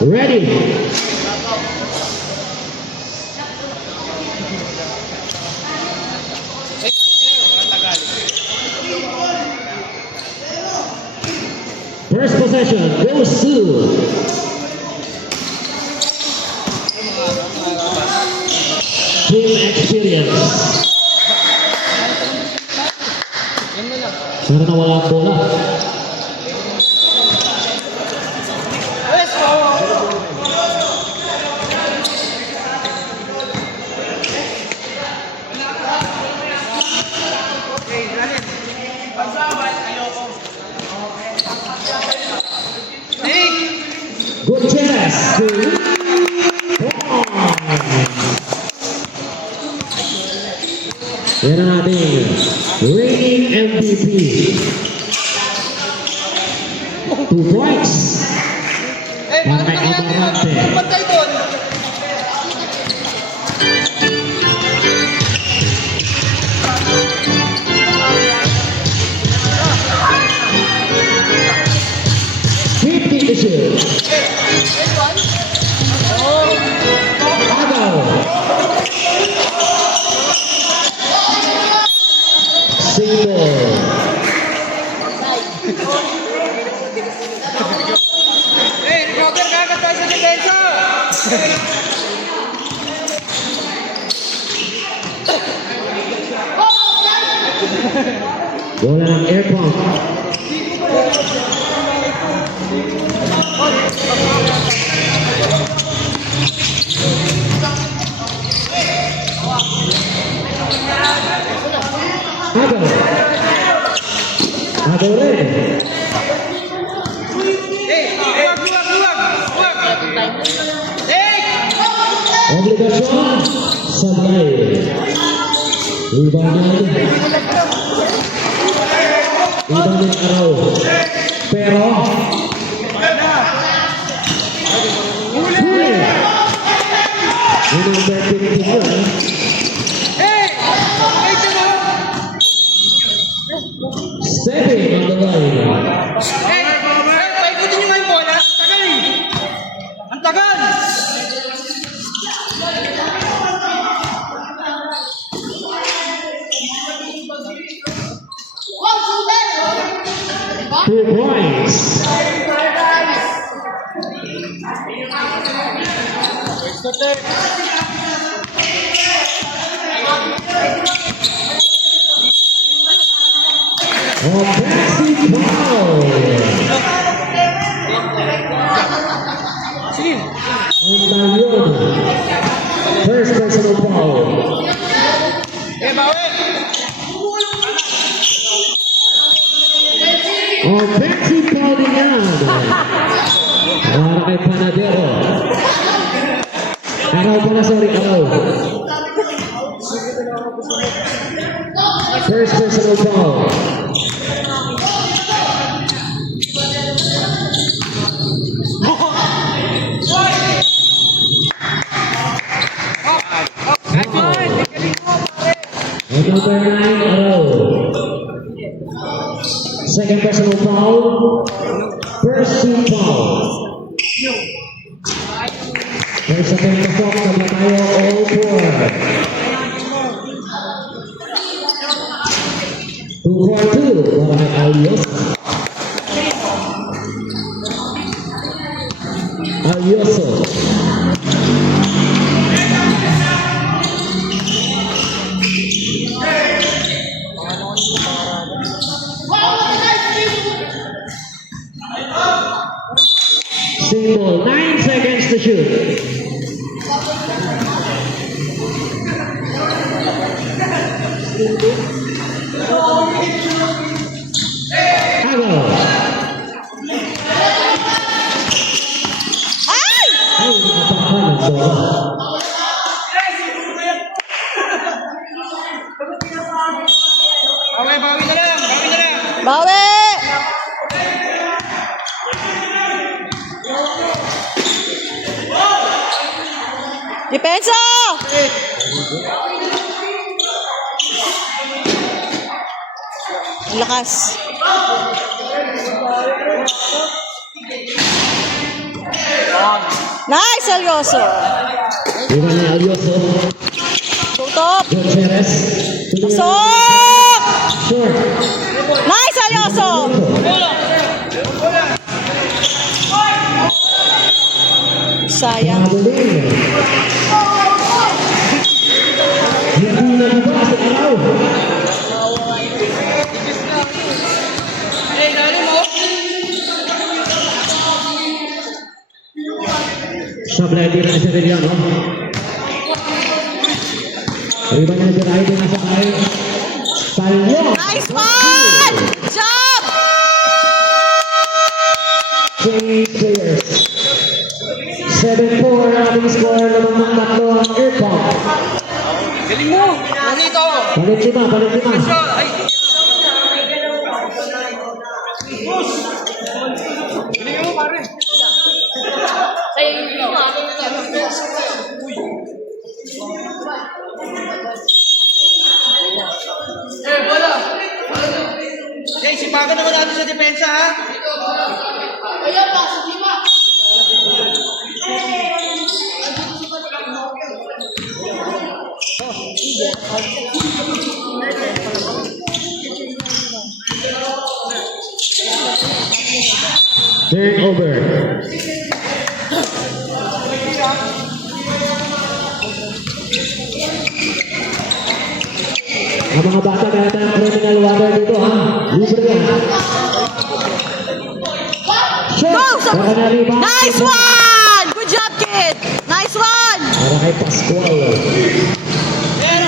Ready. First possession goes to Team Experience. Sana nawala ang bola. Gutierrez. Yan ang ating reigning MVP. 2 points. Para kay Amarante. Pantay doon. Roger, kagat tayo sa depensa! Bola ng air pump. Agaw rin. Obligasyon sabay. Ibang yung araw. Pero huli. Yung number 15 yun. Stepping on the line. Paikutin nyo nga yung bola. Tagal eh. Ang tagal. Two points. Offensive foul. Antalyon. First personal foul. Bawi. Offensive foul din yan. Para kay Panadero. Araw pala, sorry, araw. First personal foul. Number 9, araw. Second personal foul. First team foul. There's a thing to talk about all four. 2-4-2. Para kay Alioso. Alioso. Simple. 9 seconds to shoot. Agaw. Ay! Ay, nakatakan ang bola. Bawi na lang. Bawi! Depensa! Ang lakas. Nice, Alyoso. Ivan Alyoso. Tutok. John Perez. To the Pasok! short. Nice, Alyoso. Sayang. Madeline. Hindi na diba sa araw. Eh, dali mo. Sablay tira ni Severiano. Iba na nagbiray din nasa kayo. Palyo. Nice one! Good job! Change players. 7-4 ang ating score. Lamang tatlo ang airpump. Galing mo. Nandito. Palit lima, palit lima. Ay. Galing mo, pare. Eh, wala. Okay, sipagan naman natin sa depensa, ha? Turnover. Ang mga bata kaya tayong criminal water dito ha. Libre yan. Go! Shot! Para na rebound. Nice one! Good job, kid! Nice one! Para kay Pascual.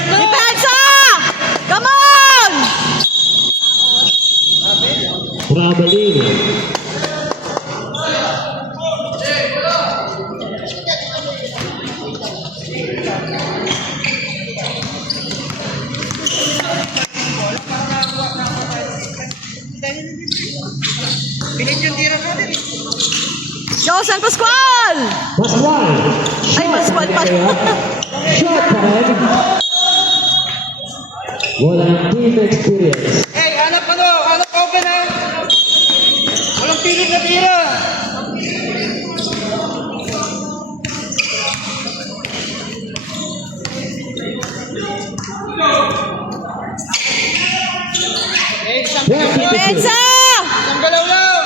Depensa! Come on! Traveling. Pilit yung tira natin. Go, San Pascual! Pascual. Ay, Pascual pa. Shot pa rin. Walang team experience. Eh, hanap open, ha? Walang pilit na tira. Eh, isang Depensa! galaw lang.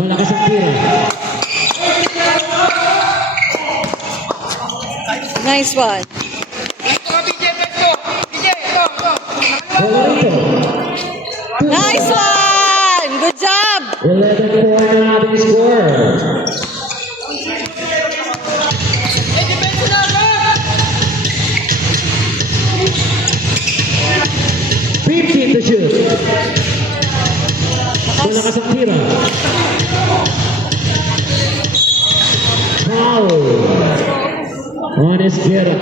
Malakas ang tira. Nice one. Ito ka, BJ, ito. BJ, ito. Wala rito. Nice one! Good job! 11-4 ang ating score. Eh, depensa na ba? 15 to shoot. Malakas ang tira. Foul. On his get up.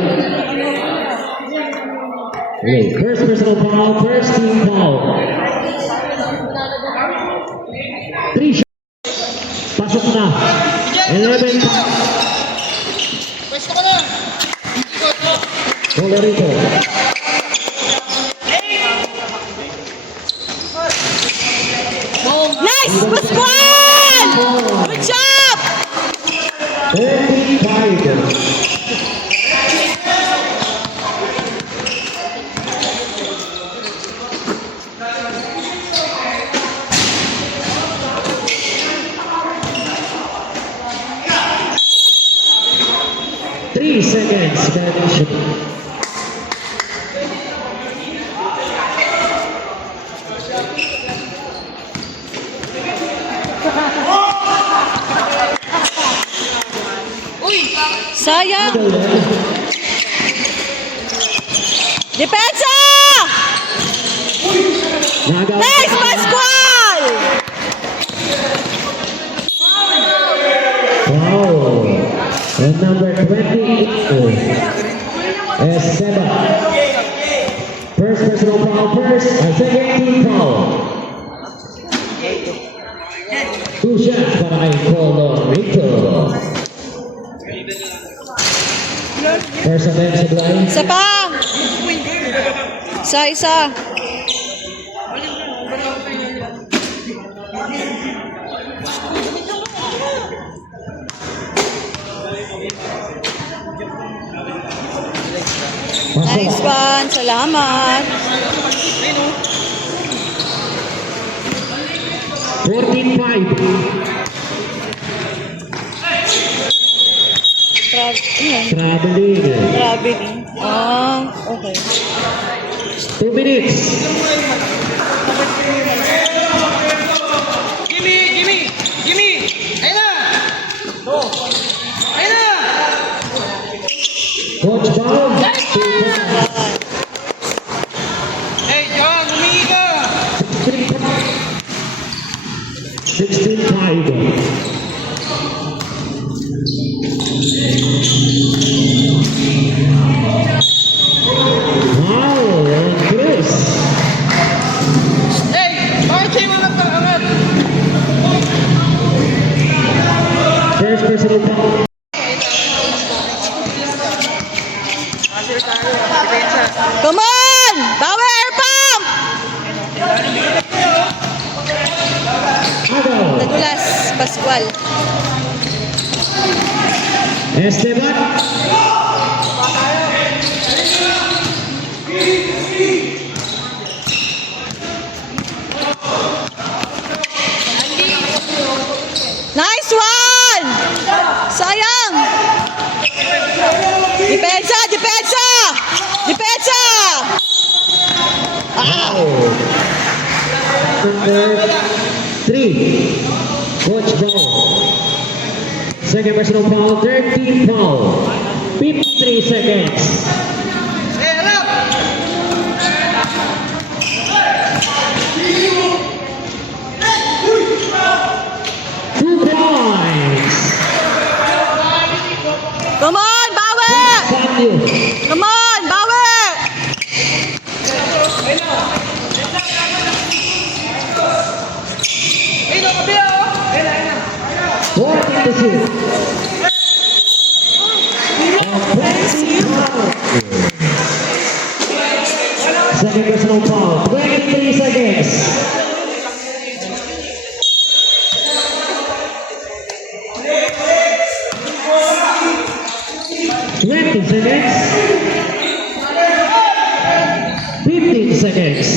Okay, first personal foul, first team foul. 3 shots. Pasok na. 11 foul. Pwesto ka na. Wala rito. Nice! Pascual! Good job! 35. Three seconds, Ganesh. Sayang! Depensa! Nice, Pascual! Wow. And number 28 is Seba. First personal foul first, and second team foul. 2 shots para kay Colo Rico. First offense sa blind. Isa pa! Isa. Nice one. Salamat. 14-5. Traveling. Traveling. Ah, okay. 2 minutes. Gimme! Ayun na! Ayun na! Coach Bob. Hey, John, humingi ka! 16-5. Wow, ang bilis. Hey, bakit kayo mga nagpaangat? First personal foul. Come on! Power air pump! Agaw. Nadulas, Pascual. Esteban. Nice one! Sayang! Depensa! Depensa! Depensa! Wow. Number 3. Coach Bob. Second personal foul, 13 foul. 53 seconds. Hey, harap! 2 points. Come on, Bawi! Samuel. Come on, Bawi! Hey, no, kabila, oh! 14-6. Second personal foul, 23 seconds. Seconds. 15 seconds.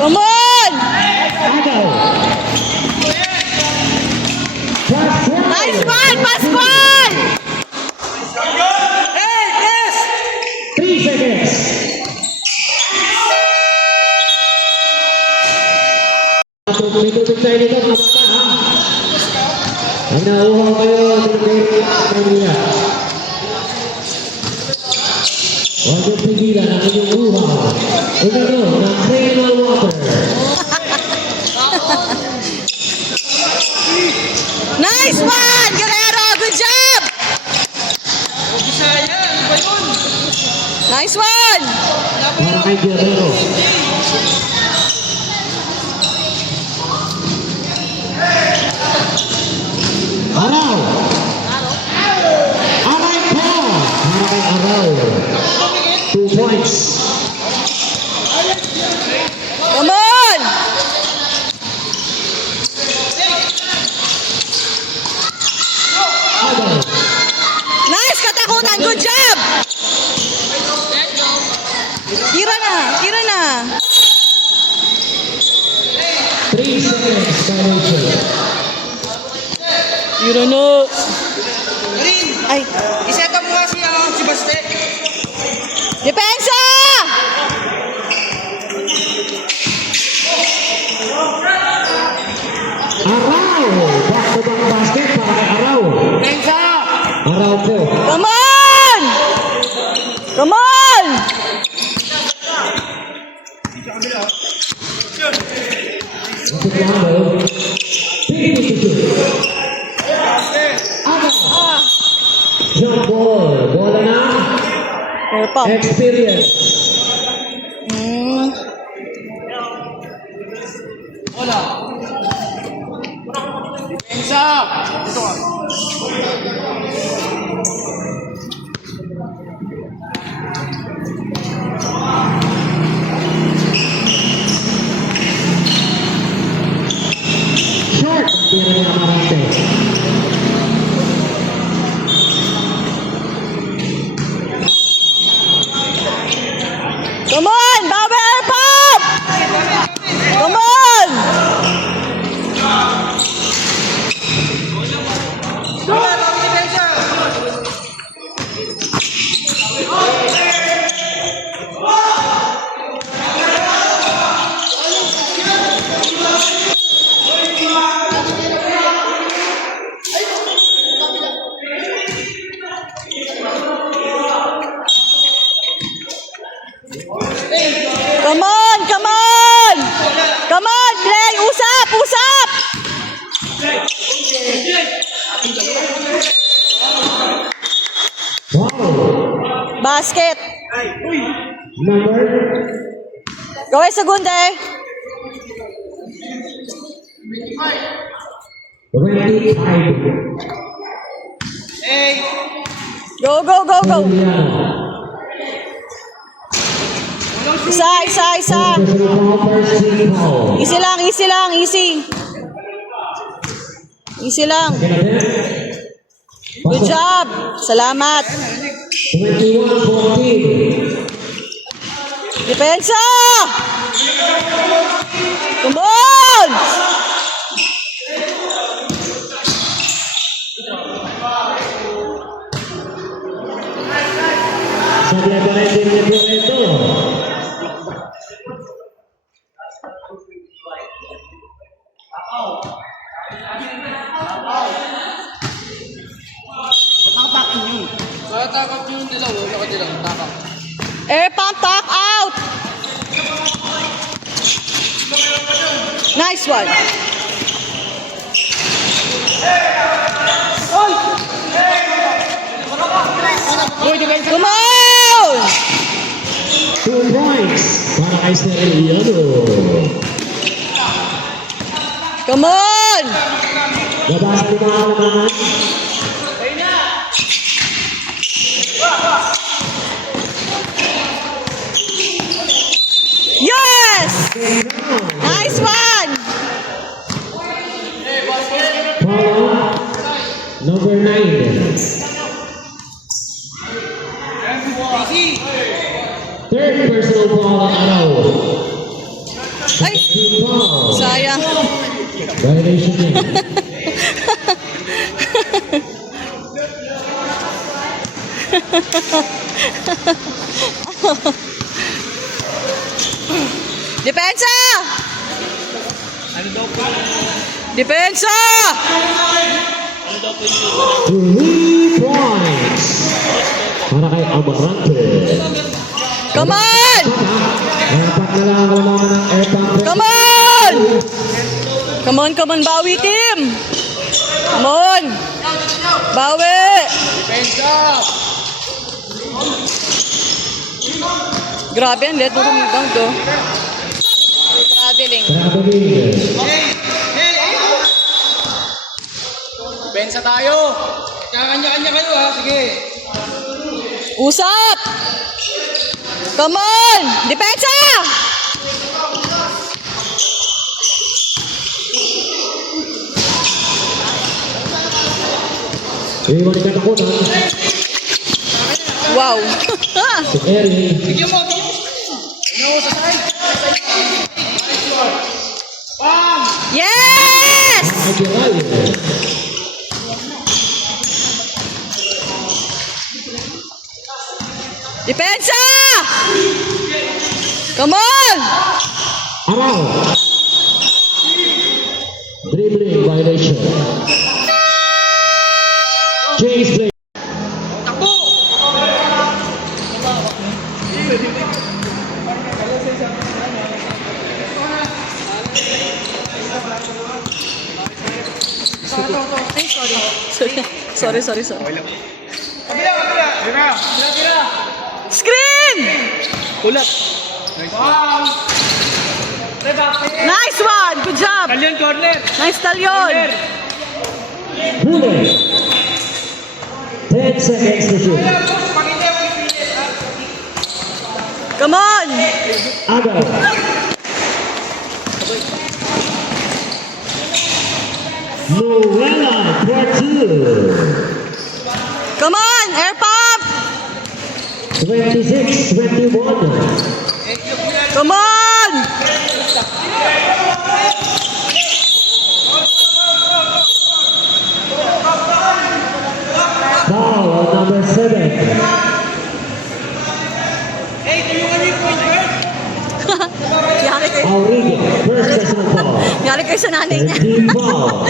Come on! Agaw. Nice one, Pascual! Hey, yes! 3 seconds. May tubig tayo dito, mga bata, ha? Ang nauuhaw kayo, Manila. Huwag yung pigilan ang inyong uhaw. Uminom ng mineral water. Nice one, Guerrero! Good job! Bisaya, ano ba yun? Nice one! Para kay Guerrero. Araw! Aray po! Para kay Araw. 2 points. Come on! Agaw. Nice katakutan! Good job! Tira na! Tira na! 3 seconds violation. Tira na! Rin, Ay! iset up mo nga si Baste. Depensa! Araw! Back-to-back basket para kay Araw. Densa! Araw po. Come on! Come on! Untuk Lando. 52. Agaw. Jump ball. Bola na. Air pump. Experience. Wala. Densa! Ito ka. Short. Tira ng Amarante. Wow! Basket. Number Gawin Segunde. 25. Go, go, go, go. Juliano. Isa. Personal foul, first team foul. Easy lang, easy. Easy lang. Second attempt. Good job. Salamat. 21-14. Depensa! Come on! Sabi na rin din niya po ito. Nakatakap yung dilaw, nakadilaw, takap. Air pump, talk out! Nice one. Come on! 2 points para kay Steriano. Come on! Labas ni mga kalamangan. Yes! Nice one! Foul, number 9. Third personal foul ang araw. Ay, Team foul. sayang. Violation niya. Depensa! Depensa! 3 points para kay Amarante. Come on! Apat na lang ang kalamangan ng air pump. Come on! Come on, bawi team! Come on! Bawi! Grabe yan, let mo rumibang to. Traveling. Traveling. Bensa tayo. Kanya-kanya kayo ha, sige. Usap! Come on! Depensa! Iwan ni katakutan. Wow! Si Eric. Bigyan mo. No, sa side. Bam! Yes! Agiral. Depensa! Come on! Araw. Dribbling violation. Chase play. Takbo! Sorry. Kabila. Tira. Screen! Ulat. Bam! Nice one! Good job! Talyon, corner. Nice talyon! Bullet. 10 seconds to shoot. Come on! Agaw. Noella for 2. Come on! Air pump! 26-21. Come on! Foul on number 7. Yari kayo. Auriga, first personal foul. Yari kayo sa nanay niya. Team foul.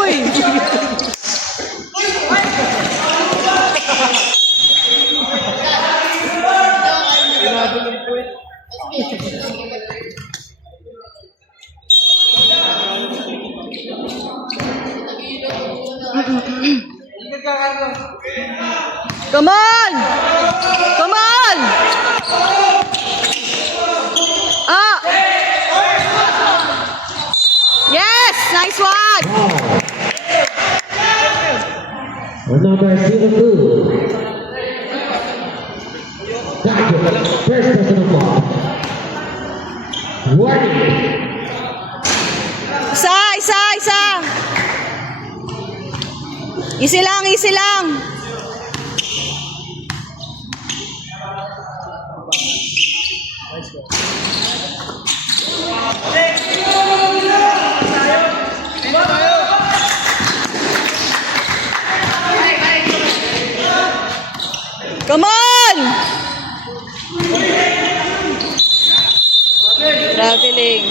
Uy! Come on! Ah! Yes! Nice one! On number 02. Target, first personal foul. Warning. Isa! Easy lang. Come on! Traveling.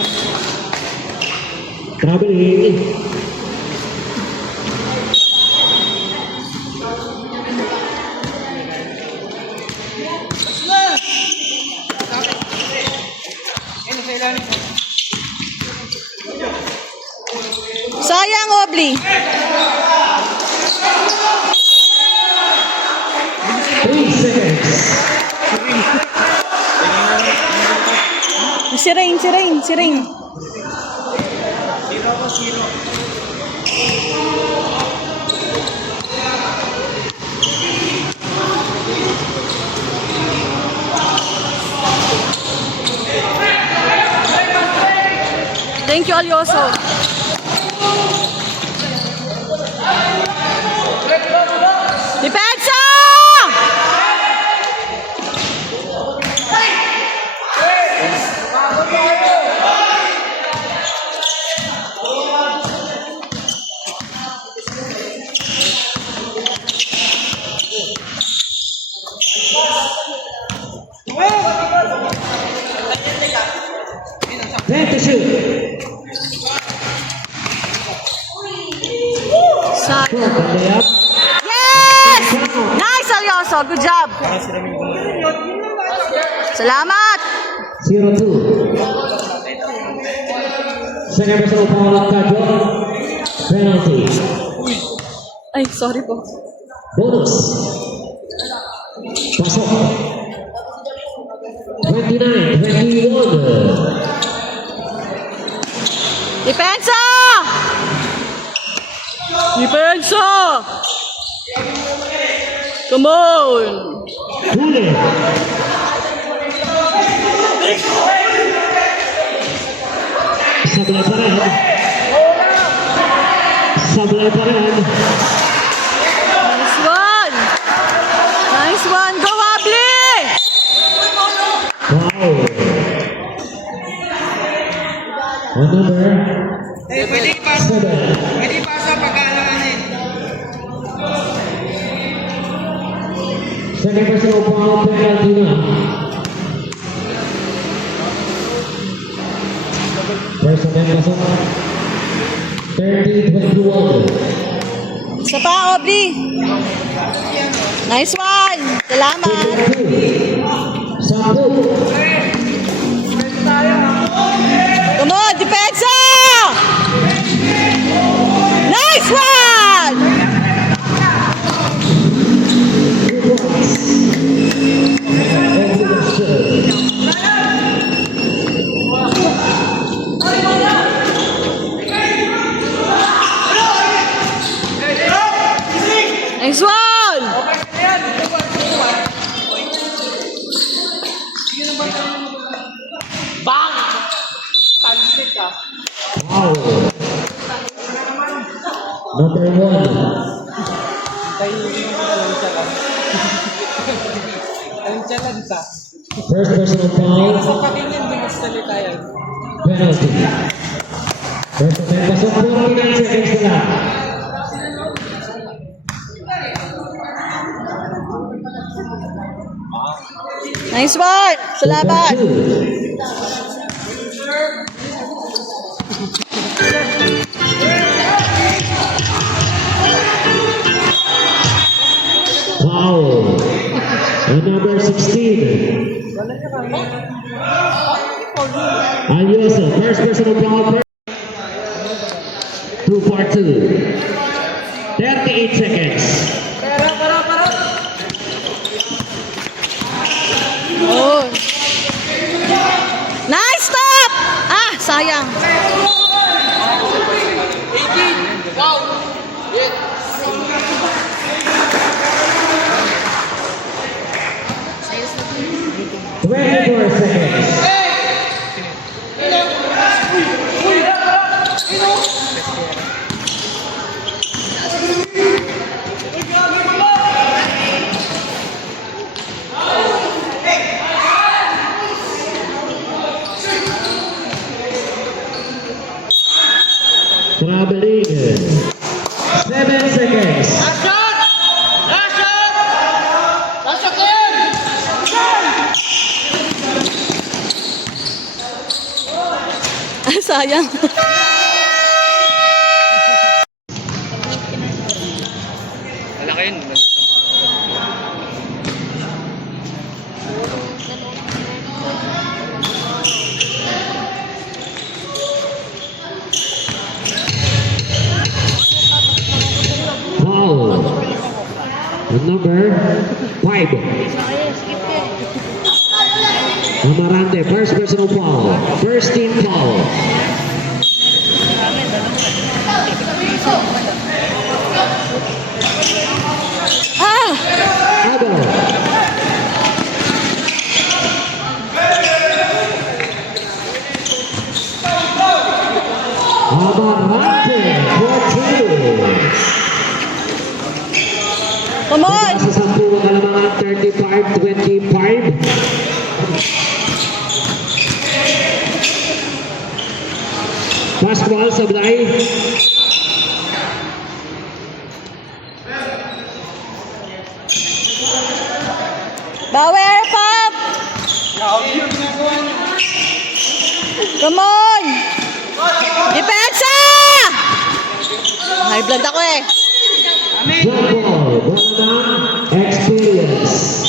Sayang, Obli. 3 seconds. Si Rain. Thank you, Alyoso. Depensa! Time to shoot. Sayang. Layup. Yes! Nice, Alyoso. Good job. Salamat. 0-2. Second personal foul of Kajo. Penalty. Ay, sorry po. Bonus. Pasok. 29-21. Depensa! Come on! Huli. Sablay pa rin. Nice one. Go, Abli! Wow. On number Pwede ipasa. 7. Pwede ipasa pagkaalanganin. Second personal foul penalty na. First and pasok. 30-21. Isa pa, Obli. Nice one. Salamat. 10. Come on, Depensa! Nice one! Nice one! Bang! Tansik ka. Wow. Number 1. Ang chalan ka. First personal foul Sa pakinggan, di mas salita yan. penalty. First and pasok. 49 seconds na. Nice one! Salamat! Wow. And number 16. Alyoso, first personal foul. 2-4-2. 38 seconds. sayang. 18. Go. Hit. 24 seconds. Traveling. 7 seconds. Last shot. Last shot. Last shot yan. Sayang. Malaki yun. Foul. Number 5. Amarante, first personal foul. First team foul. Ah! Ado. Amarante for 2. Come on! Sa 10 ang kalamangan, 35-25. Pascual Sablay. Bauer, pop! Come on! Depensa! High blood ako eh. Jump ball. Bola ng experience.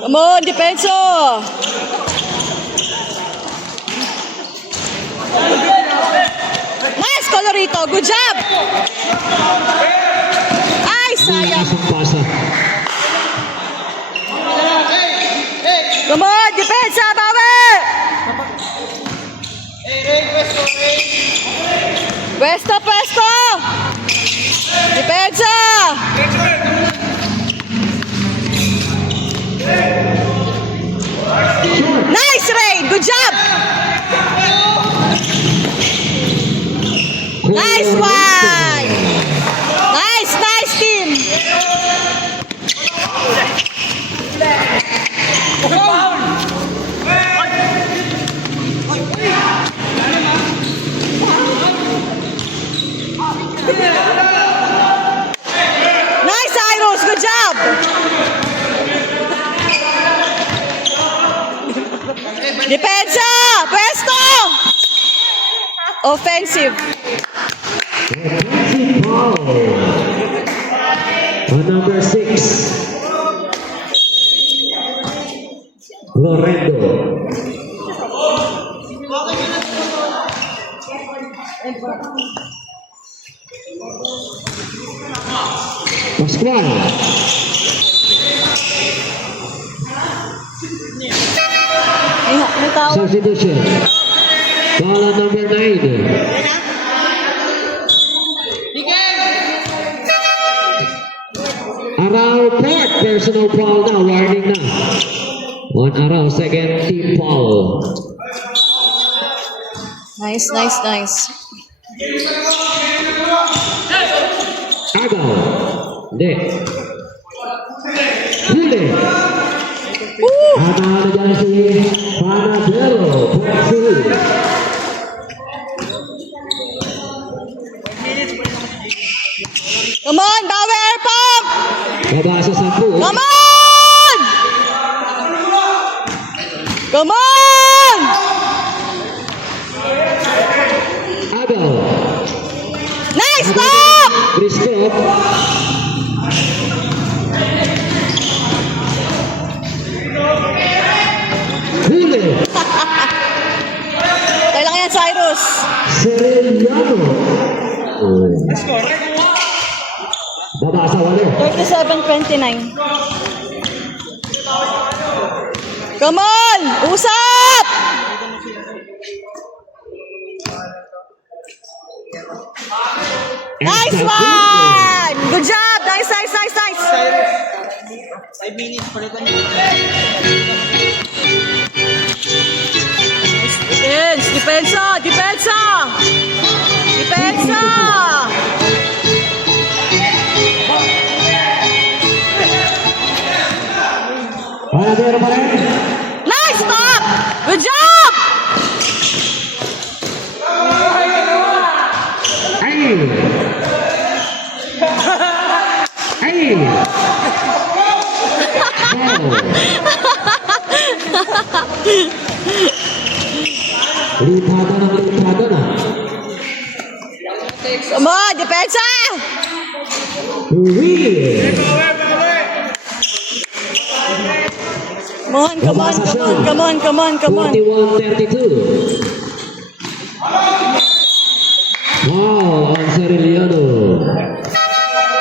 Come on, depenso! Nice, Colorito. Good job! Ay, sayang. Isang pasa. Come on, depensa, Bauer! Pwesto, pwesto! Depensa! Nice, Ray! Good job! Nice one! Nice, nice team! Nice, Iros! Good job! Depensa! Pwesto! Offensive. Offensive foul. On number 6. Lorendo. Pascual. May tao. Substitution. Foul on number 9. Arao Port, personal foul na, warning na. On Arao, second team foul. Nice, nice, nice. Agaw. Hindi. Huli. Ama na dyan si Panadero. Port 2. Come on, Bauer, pop! Baba sa 10. Come on! Come on! Agaw. Nice, stop! Christoph. Huli. Kailangan yan, Cyrus. Sereniano. Baba Pasa wala. 37-29. Come on! Usap! Nice one! Good job! Nice, nice, nice, nice! 5 minutes, palitan niyo. Defense! Depensa! Depensa! Depensa! Panadero pa rin. Nice stop! Good job! Ay! Ay! Lipada na. Come on! Depensa! Uwi! Come on, come on, come on, come on, come on, come on. 41-32. Wow, ang Ceriliano.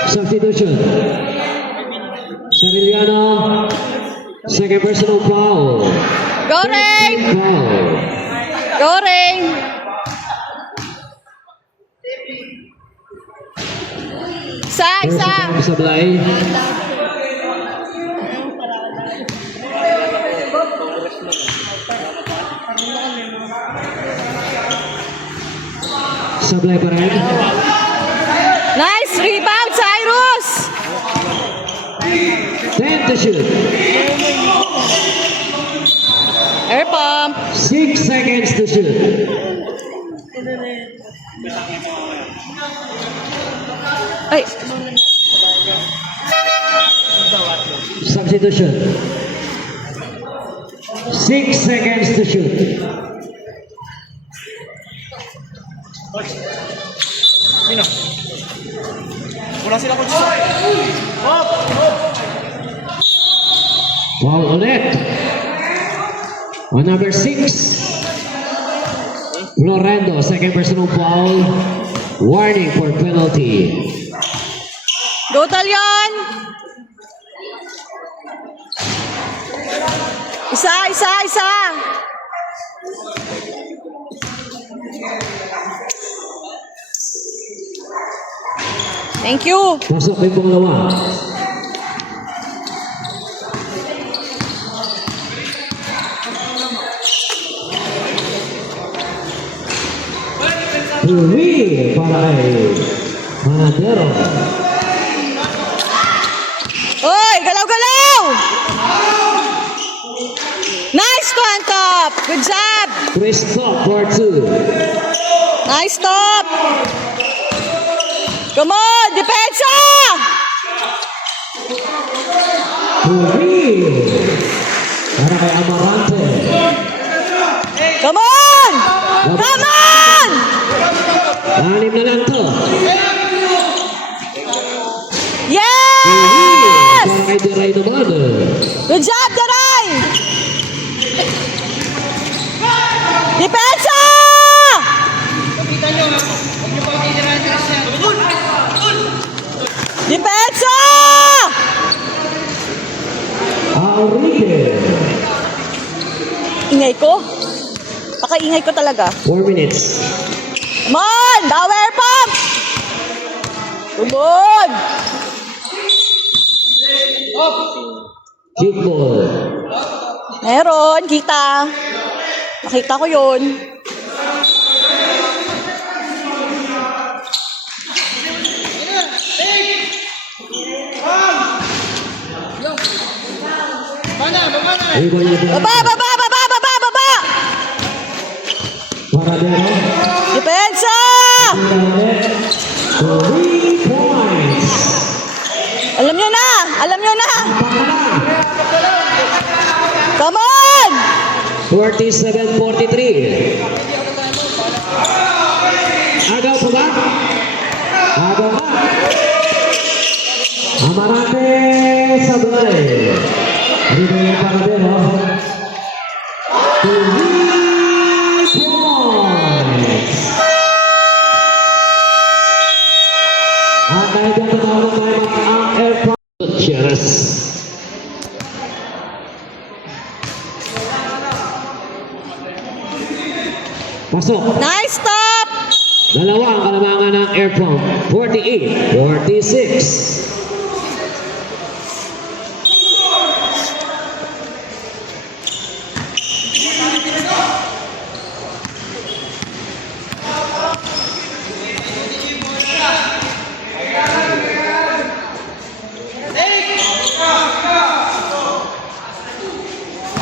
Substitution. Ceriliano. Second personal foul. Go, Ray! Foul. Go, Ray! Isa, First isa! time Sablay. Sablay pa rin. Nice rebound, Cyrus! 10 to shoot. Air pump. 6 seconds to shoot. Ay, Substitution. 6 seconds to shoot. Sino? Wala sila coach. Foul ulit. On number 6. Florendo, second personal foul. Warning for penalty. go Talyon! Isa, isa, isa! Thank you! Pasok yung pangalawa. Uwi para kay Panadero. Oy, galaw-galaw! Nice to on top! Good job! Christoph for 2. Nice stop! Come on! Depensa! Uwi para kay Amarante. Come on! Come on! 6 na lang to. Yes! Para kay Diray naman. Good job, Daray! Depensa! Kita nyo ha. Huwag nyo pa titirahan nyo siya. Depensa! Aurite. Ingay ko? Pakaingay ko talaga. 4 minutes. Come on! Power pump! Come on! Kick ball. Meron, kita. Nakita ko yun. Rebound niya dyan. Baba, baba, baba, baba, baba! Panadero. Depensa! 3 points. Alam nyo na! Alam nyo na! Come on! 47-43. Agaw pa ba? Agaw pa. Amarante Sablay. Dito yung Panadero. 3 points. At dahil dyan, tatawag tayo Gutierrez. Pasok. Nice stop! Dalawa ang kalamangan ng air pump. 48-46.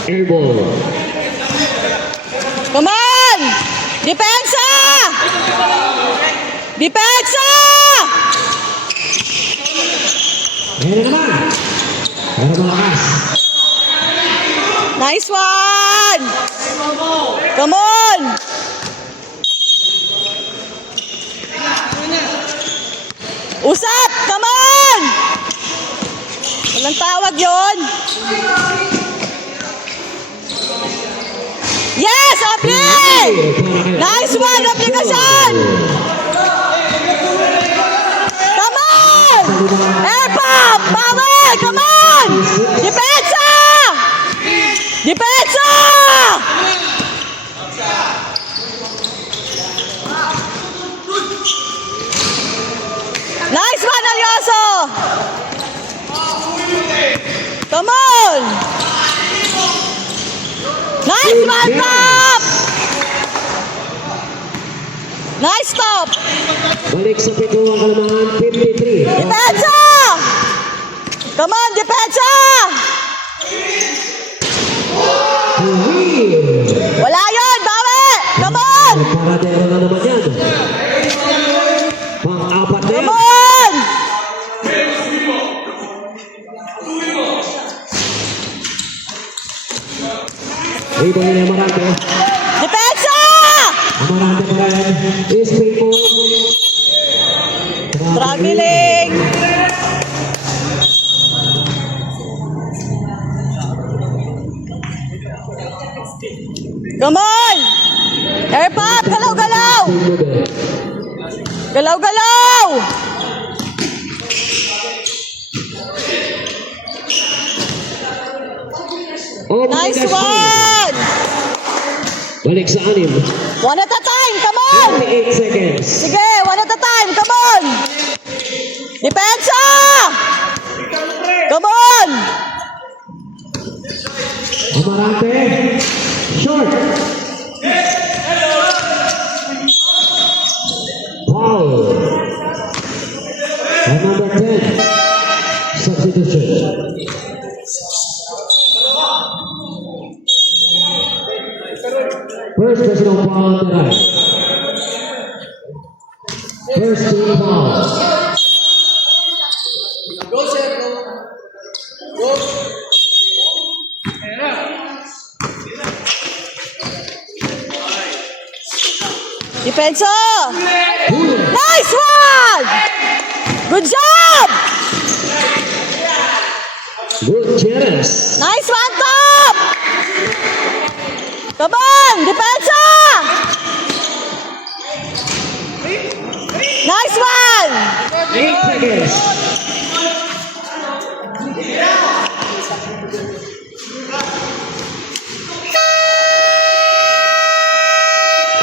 Air ball. Come on! Depensa! Depensa! Ayan na naman. Pero malakas. Nice one! Come on! Usap! Come on! Walang tawag yon. Yes! Apply! Nice one! Application! Come on! Air pump! Power! Come on! Depensa! Depensa! Nice one, Alyoso! Come on! Nice one, stop! Nice stop! Balik sa pito ang kalamangan. 53. Depensa! Come on, Depensa! Wala yun! Bawi! Come on! Paradero na naman yan. Pang-apat na Come yan. on! Ito nila Amarante. Depensa! Amarante pa rin. Is people. Struggling! Come on! Air pump! Galaw-galaw! Galaw-galaw! Oh, Nice my gosh. one! Balik sa anim. One at a time! Come on! 28 seconds. Sige, one at a time! Come on! Depensa! Come on! Amarante. Short. Foul. And number 10. Substitution. First personal foul tonight. First team foul. Go, sir. Go. Go. Depensa! Nice one! Good job! Gutierrez. Nice one, top! Come on! Depensa! Nice one! 8 seconds.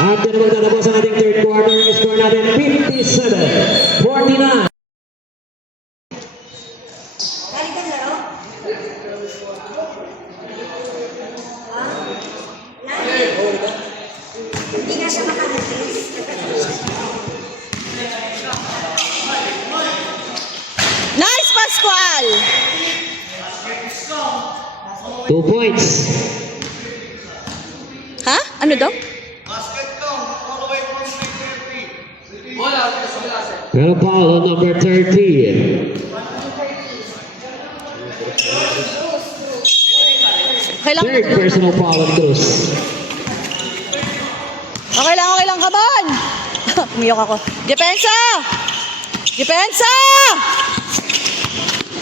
After naman natapos ang ating third quarter, score natin 57-49. Hindi nga siya makakalis. Nice, Pascual! 2 points. Ha? Ano daw? Bola, bola, sir. Pero foul on number 13. Okay lang. Third personal foul on Cruz. Okay lang, come on! Umiyak ako. Depensa! Depensa!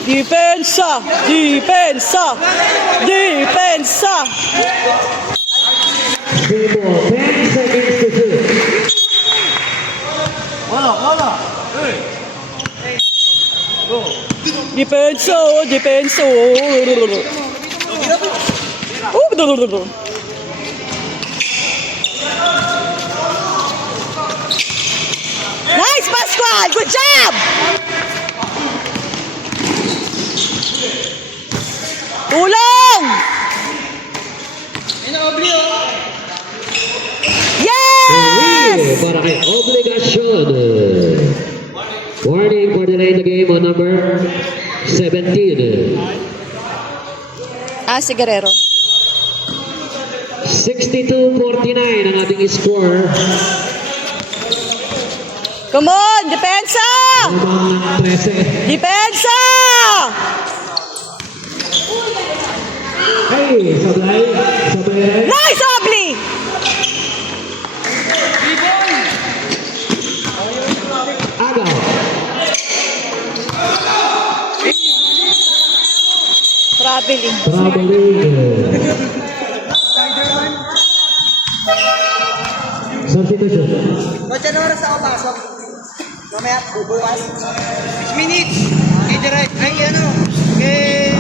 Depensa! Depensa! Depensa! Free ball, 10 seconds to shoot. Bola, bola. Hey. Go. Depensa, depensa. Nice, Pascual! Good job! Tulong! Yes! Para kay Obligasyon. Warning for delay the game on number 17. Si Guerrero. 62-49 ang ating score. Come on, depensa! Lamang ng 13. Depensa! Hey, sablay. Sablay. Nice, Obli! Agaw. Traveling. Traveling. Substitution. Coach, ano oras ako pasok? Mamaya, bubukas. 6 minutes. Kay Direct. Ay, ano? Kay...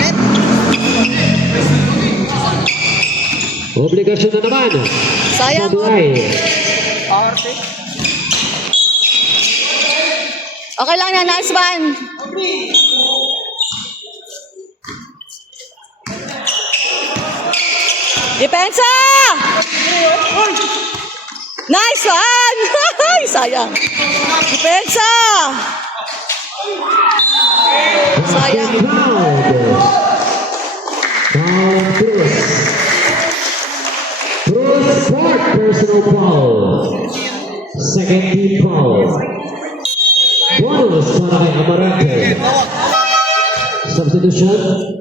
Net. Obligasyon na naman. Sayang. Sablay. Power pick. Okay lang na, nice one. Depensa! Nice one! Sayang. Depensa! Sayang. Foul Cruz. Cruz fourth personal foul. Second team foul. Bonus para kay Amarante. Substitution.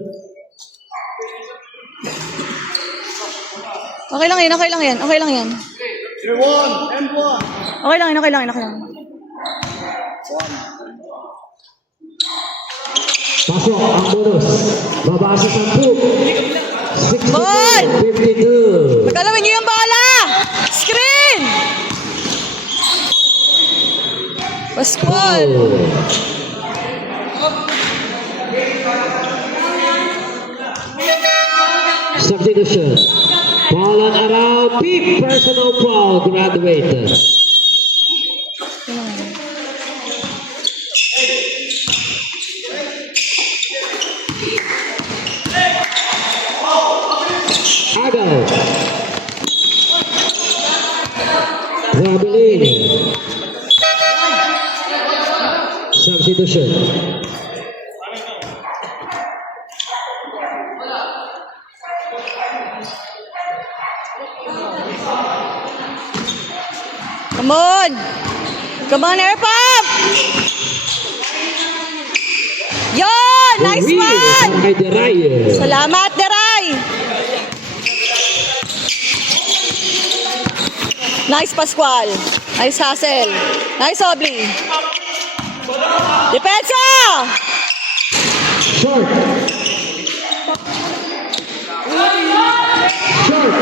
Okay lang yan, okay lang yan, okay lang yan. Okay lang yan, okay lang yan, okay lang. Pasok ang bonus. Baba sa 10. Ball! 62. Pagkalawin niyo yung bola! Screen! Pascual! Substitution. Ball on around. Big personal foul. Graduate. Agaw. Traveling. Substitution. Come on! Come on, air pump! Yon! Nice one! Kay Deray. Salamat, Deray! Nice, Pascual. Nice hustle. Nice, Obli. Depensa! Short. Short.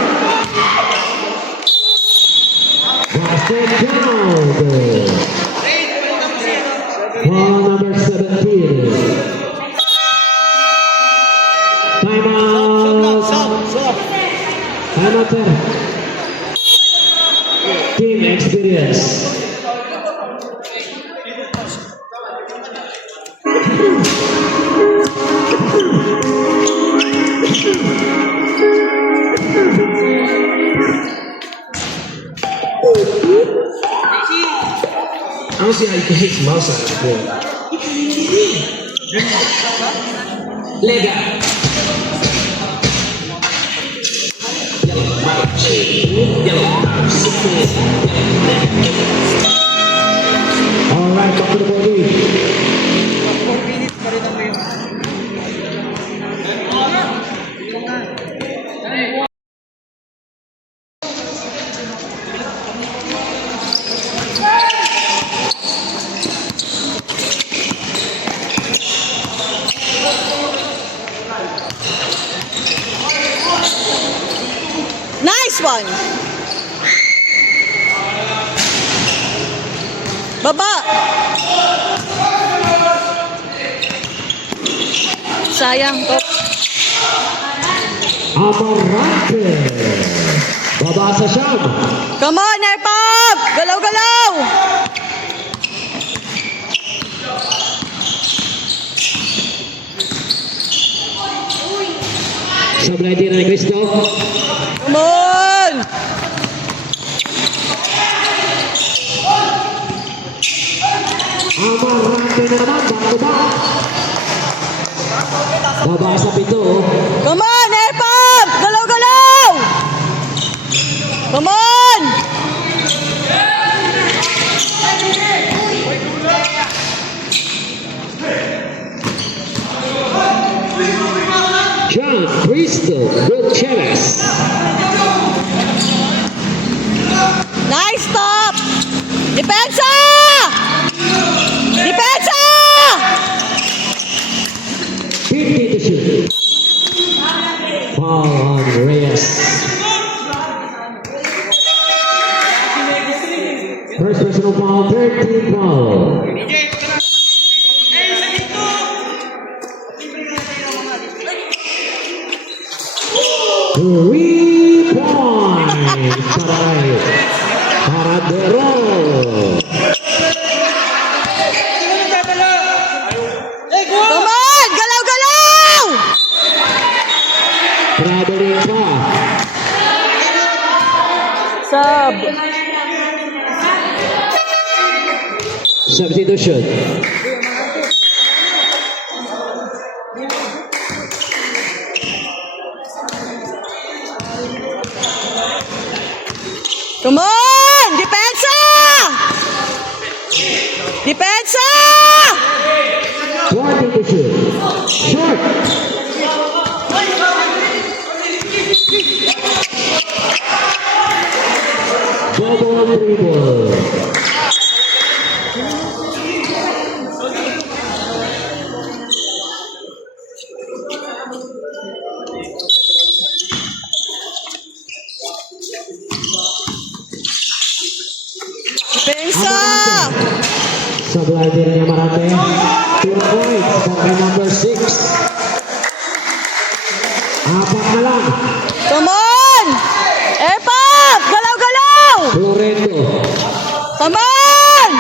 Basket down. Ball number 17. Timeout. Timeout 10. Team experience. I don't see how you can hit from outside of the ball. Leg out. All right, back to the body. 4 minutes pa rin ang win. Nice one! Baba! sayang. Amarante. Baba sa siyam. Come on, Airpop! Galaw-galaw! Sablay din ni Cristo. Come on! Amarante na naman. Back-to-back. Baba sa pito. Come on, Airpop! Galaw-galaw! Come on! John Cristo Gutierrez. Nice stop! Depensa! Depensa! 50 to shoot. Foul on Reyes. First personal foul, 13 foul. Three points para Dero. Come on! Galaw-galaw! Traveling pa. Sub. Substitution. Come on! Depensa! Depensa! 20 to shoot. Short. Double dribble. Depensa! Sablay din ni Amarante. 2 points para number 6. Apat na lang. Come on! Airpop! Galaw-galaw! Florento. Come on!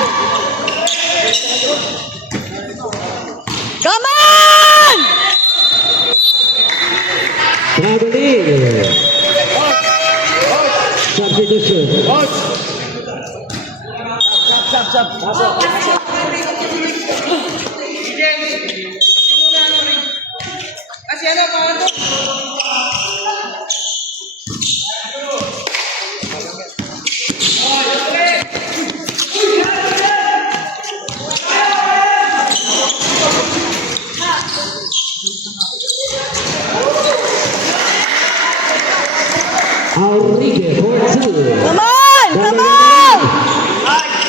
Come on! Traveling. Substitution. Kasi ano, paano? Aurigue for 2. Come on! Come on!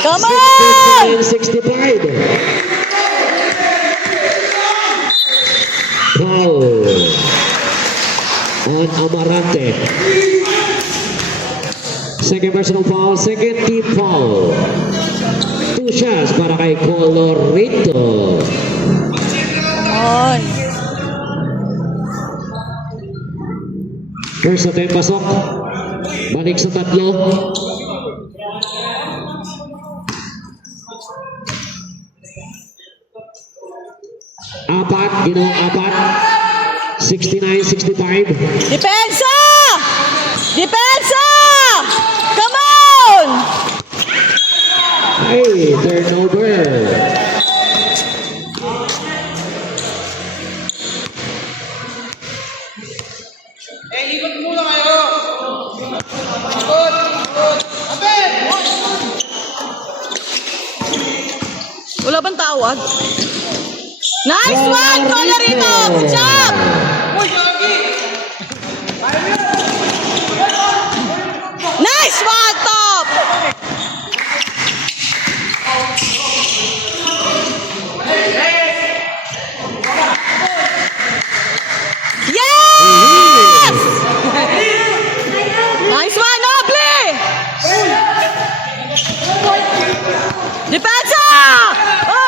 Come on! 65. Foul on Amarante. Second personal foul, second team foul. 2 shots para kay Colorito. On. First attempt pasok. Balik sa tatlo. Apat, ginawang apat. 69-65. Depensa! Depensa! Come on! Hey, turnover. Ikot muna kayo. Ikot. Ape! Wala bang tawag? Nice one, Colorito! Good job! Uy, Yogi! Nice one, Top! Yes! Nice one, Nobly! Depensa! Oh!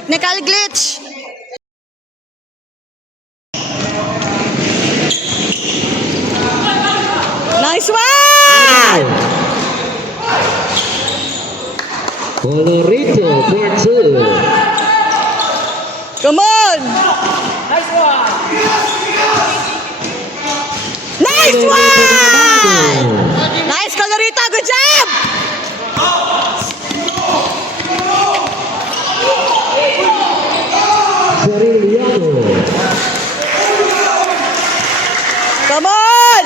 Technical glitch. Nice one! Colorito for 2. Come on! Nice one! Nice, Colorito. Good job! Ceriliano. Come on!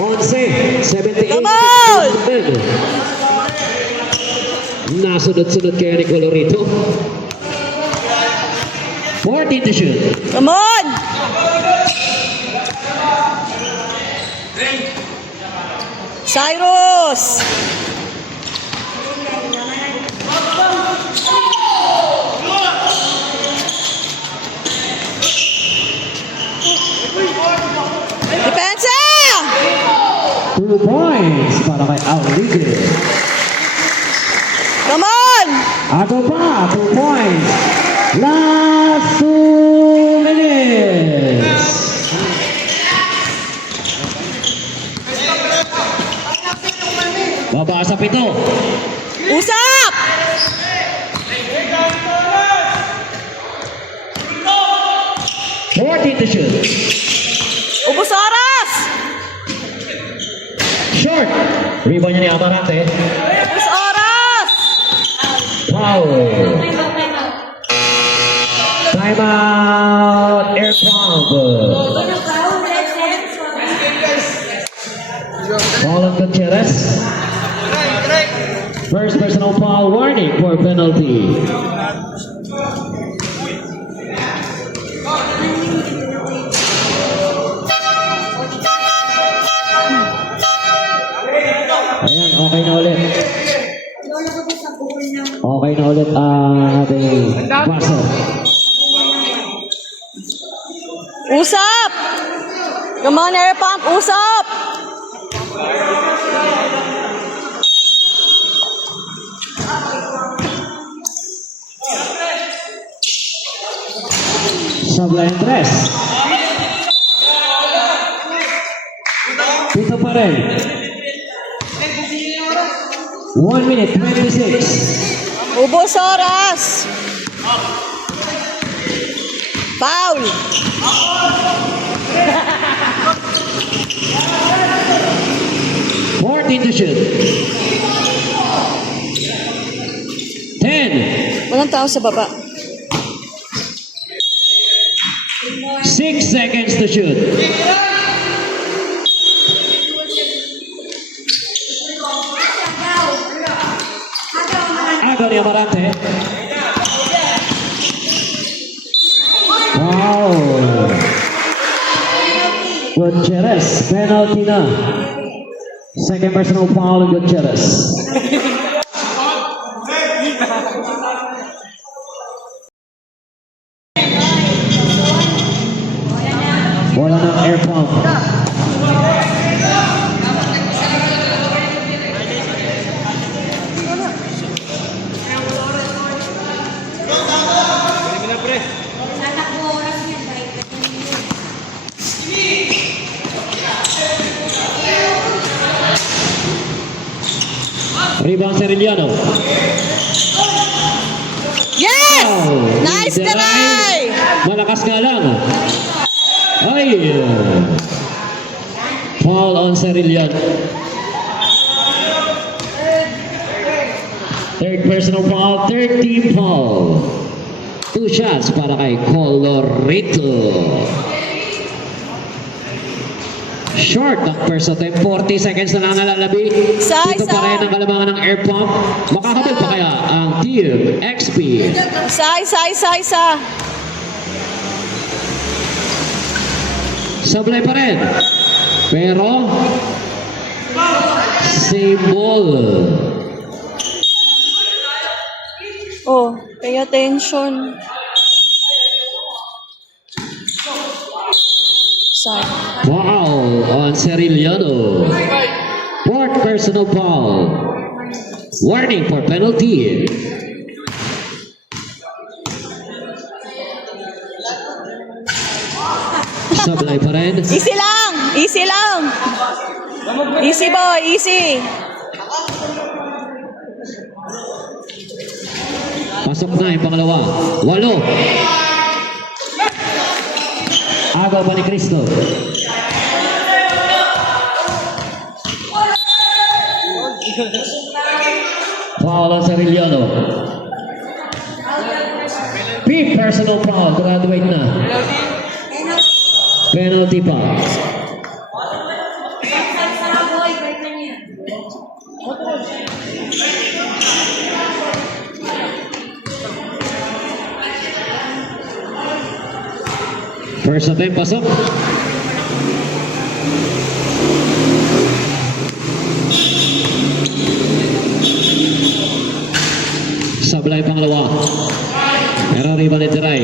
11, 78. Come on! Nasunod-sunod kaya ni Colorito. 14 to shoot. Come on! Cyrus! Depensa! 2 points para kay Aurige. Come on! Ako pa, 2 points. Last 2 minutes. Baba sa 7. Usap! To shoot. Ubus oras! Short. Rebound niya ni Amarante. Ubus oras! Foul. Timeout. Air pump. Foul on Gutierrez. First personal foul warning for penalty. Ayan, okay na ulit. Okay na ulit ang ating baso. Usap! Come on, air pump! Usap! Sablay Andres. Dito pa rin. 1 minute, 26. Ubus oras! Foul! To shoot. 10. Walang tao sa baba. 6 seconds to shoot. Agaw ni Amarante. Wow. Gutierrez, penalty na. Second personal foul on Gutierrez. Wala ng air pump. Rebound Ceriliano. Yes! Wow! Nice Deray. try! Malakas nga lang. Ay! Foul on Ceriliano. Third personal foul, third team foul. 2 shots para kay Colorito. Short ang first time. 40 seconds na lang nalalabi. Dito pa rin ang kalabangan ng air pump. Makakabit pa kaya ang Team XP. Isa. Sablay pa rin. Pero, same ball. Oh, pay attention. Sorry. Foul on Ceriliano. Fourth personal foul. Warning for penalty. Sablay pa rin. Easy lang! Easy lang! Easy boy, easy! Pasok na yung pangalawa. 8. Agaw pa ni Cristo. Foul ang Sariliano. Big personal foul. Graduate na. Penalty pa. First attempt, pasok. Sablay pangalawa. Pero riba ni Tiray.